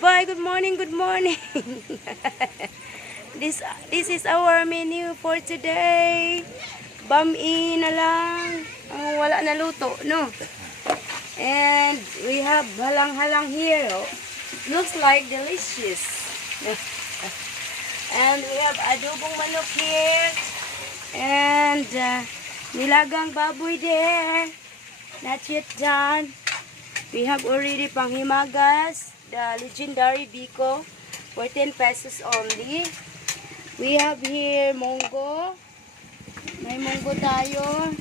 bye. Good morning, good morning. This is our menu for today. Bami na lang. Wala na luto, no? And we have halang-halang here. Oh. Looks like delicious. And we have adobong manok here. And nilagang baboy there. Not yet done. We have already panghimagas, the legendary Biko, for 10 pesos only. We have here munggo. May munggo tayo.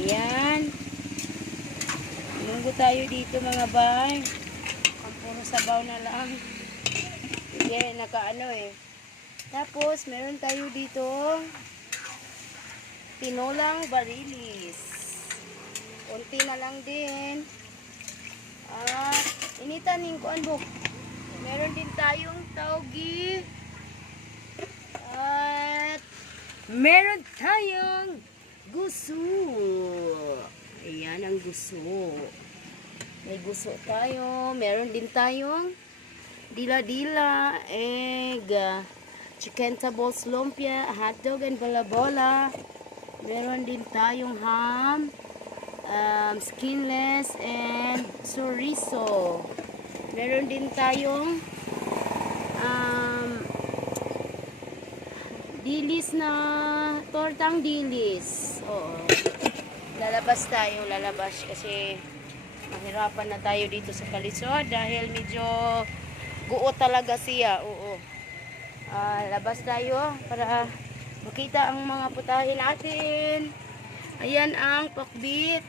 Ayan. Munggo tayo dito mga bay. Ang puro sabaw na lang. Hindi, nakaano eh. Tapos, meron tayo dito tinolang barilis. Kunti na lang din. At initan yung kuan buk. Meron din tayong taugi. At meron tayong guso. Ayan ang guso. May guso tayo. Meron din tayong dila-dila, egg, chicken tables, lumpia, hotdog, and bola-bola. Meron din tayong ham, skinless, and chorizo. Meron din tayong dilis na tortang dilis. Oo. Lalabas tayo, lalabas kasi mahirapan na tayo dito sa Kalisod dahil medyo guo talaga siya. Oo. Labas tayo para makita ang mga putahe natin. Ayan ang pakbit.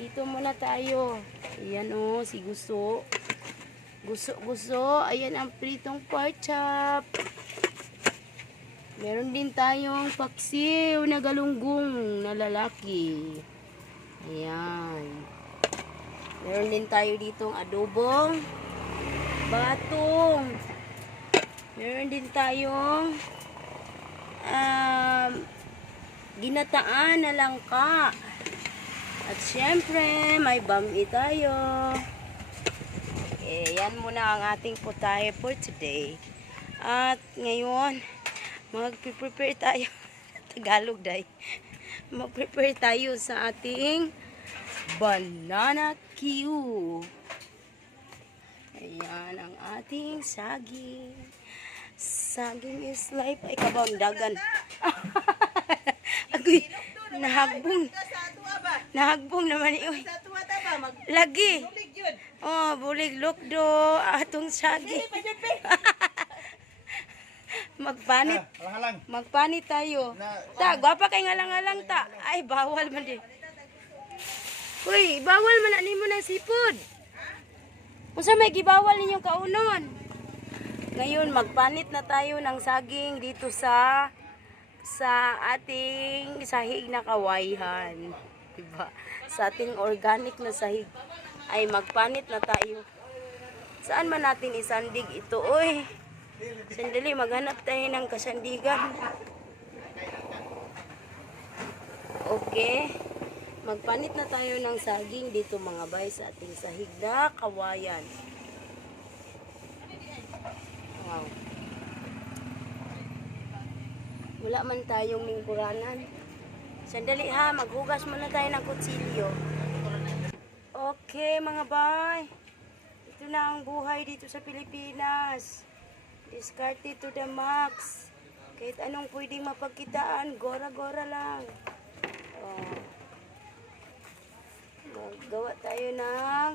Dito muna tayo. Ayan o, si guso. Guso. Ayan ang pritong pork chop. Meron din tayong paksiw na galunggong na lalaki. Ayan. Meron din tayo ditong adobong batong. Meron din tayong ginataan na langka. At syempre, may bami tayo. Yan muna ang ating putahe for today. At ngayon, mag-prepare tayo. Tagalog day. Mag-prepare tayo sa ating banana Q. Ayan ang ating saging. Saging is life. Ay, kabang dagan. Agoy, nahagbong. Nahagbong naman yun. Lagi. Oh, bulig lokdo. Atong saging. Magpanit. Magpanit tayo. Ta, gwapa kay ngalang-ngalang ta. Ay, bawal man din. Uy, bawal man na nimo ng sipod. Kung may gibawal ninyong kaunon. Ngayon, magpanit na tayo ng saging dito sa ating sahig na kawayhan. Diba? Sa ating organic na sahig. Ay, magpanit na tayo. Saan man natin isandig ito? Uy, sandali, maghanap tayo ng kasandigan. Okay. Magpanit na tayo ng saging dito mga bay sa ating sahig na kawayan. Wow. Wala man tayong mingkuranan. Sandali ha, maghugas muna tayo ng kutsilyo. Okay mga bay. Ito na ang buhay dito sa Pilipinas. Discarte to the max. Kahit anong pwedeng mapagkitaan, gora-gora lang. Oh. Maggawa tayo ng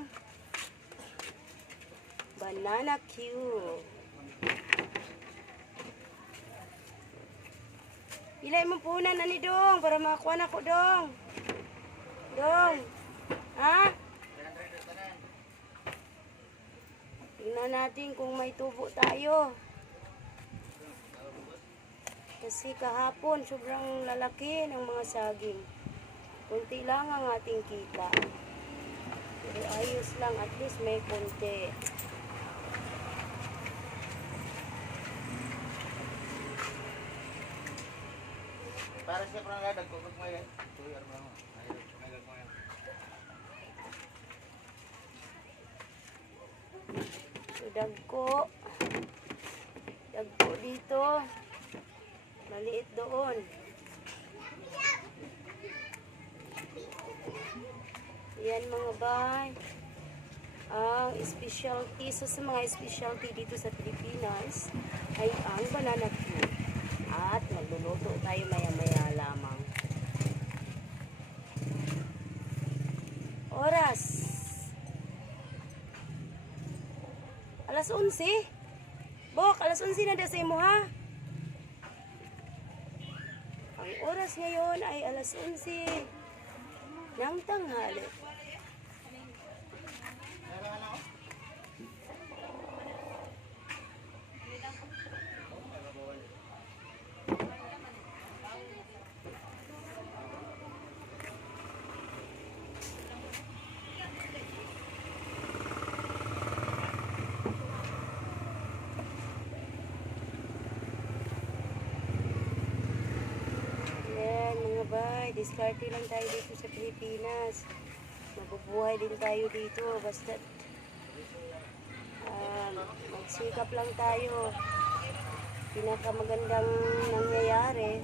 banana Q. Ilay mo punan na ni Dong para makakuha na ko, Dong. Dong. Ha? Tingnan natin kung may tubo tayo. Kasi kahapon sobrang lalaki ng mga saging. Kunti lang ang ating kita. Pero ayos lang, at least may kunti. Para siya parang gadag ko pag may tuyar mo. Ayun, may gagawin. dagko. Dagko dito. Maliit doon. Yan mga bay. Ang specialty, so sa mga specialty dito sa Pilipinas ay ang banana cue. At magluluto tayo maya-maya lamang. Oras. Alas 11. Bok, alas 11 na sa imo ha. Ang oras ngayon ay alas 11 ng tanghali. Yan mga bay, diskarte lang tayo dito sa Pilipinas. Mabubuhay din tayo dito, basta magsikap lang tayo. Pinakamagandang nangyayari,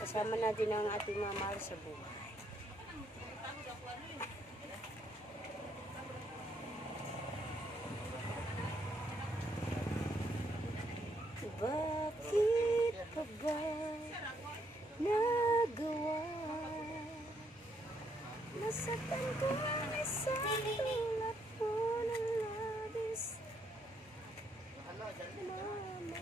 kasama natin ang ating mga mahal sa buhay. Bakit pa ba nagawa? Nasaktan ko ang isang tulad mo ng labis. Mama, napansin na wala.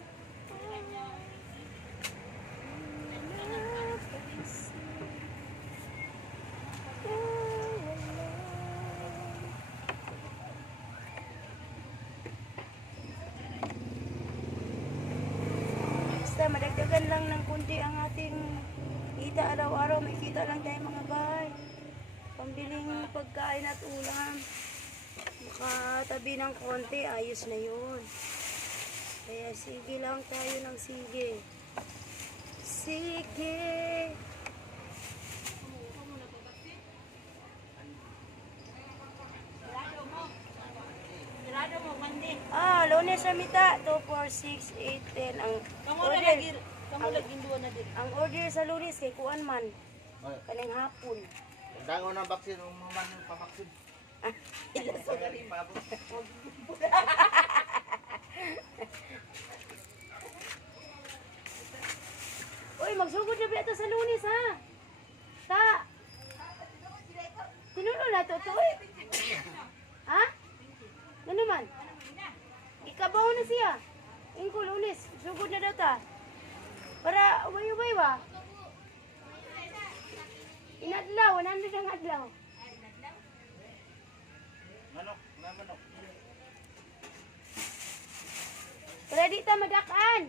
Basta madagdagan lang ng kunti ang ating kita araw-araw. May kita lang tayo mga bay. Pambiling pagkain at ulam. Makatabi ng konti, ayos na yun. Kaya sige lang tayo ng sige. Sige. Lunes sa mita. 2, 4, 6, 8, 10. Ang order sa lunes kay kuan man. Oy, Kanang hapon. dango ng baksin, umaman yung pamaksin. Uy, magsugod na ba ito sa lunes ha? Ta! Tinuno na to, eh. Ha? Ano man? Ikabaw na siya. Ingko lunes, sugod na daw ta. Para ubay-ubay ba? Inadlaw, nandun ang adlaw. Manok, na manok. Para di ta madakaan.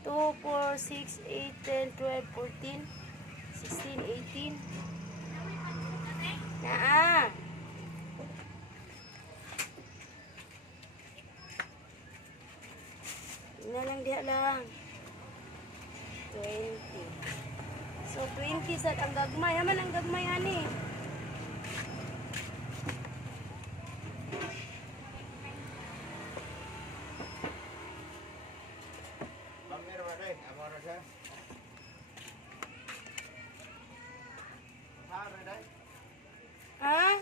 2, 4, 6, 8, 10, 12, 14, 16, 18. Naa. Ina lang diha lang. 20. So 20 sad ang gagmay. Haman ang gagmay ani. Pamir ba day? Amo na siya. Saan day? Ha?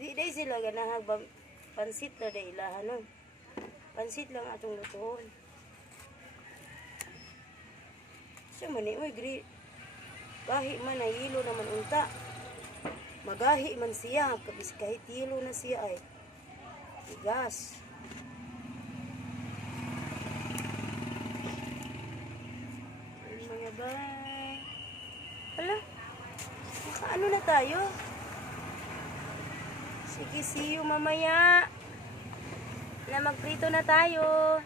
Di day sila ganahag pansit na day ilahan no. Pansit lang atong lutuon. Siya man oy gri. Gahi man na hilo naman unta. Magahi man siya kabis kahit hilo na siya ay. Tigas. Ay, mga bay. Hala. Makaano na tayo? Sige, see you mamaya. Na magprito na tayo.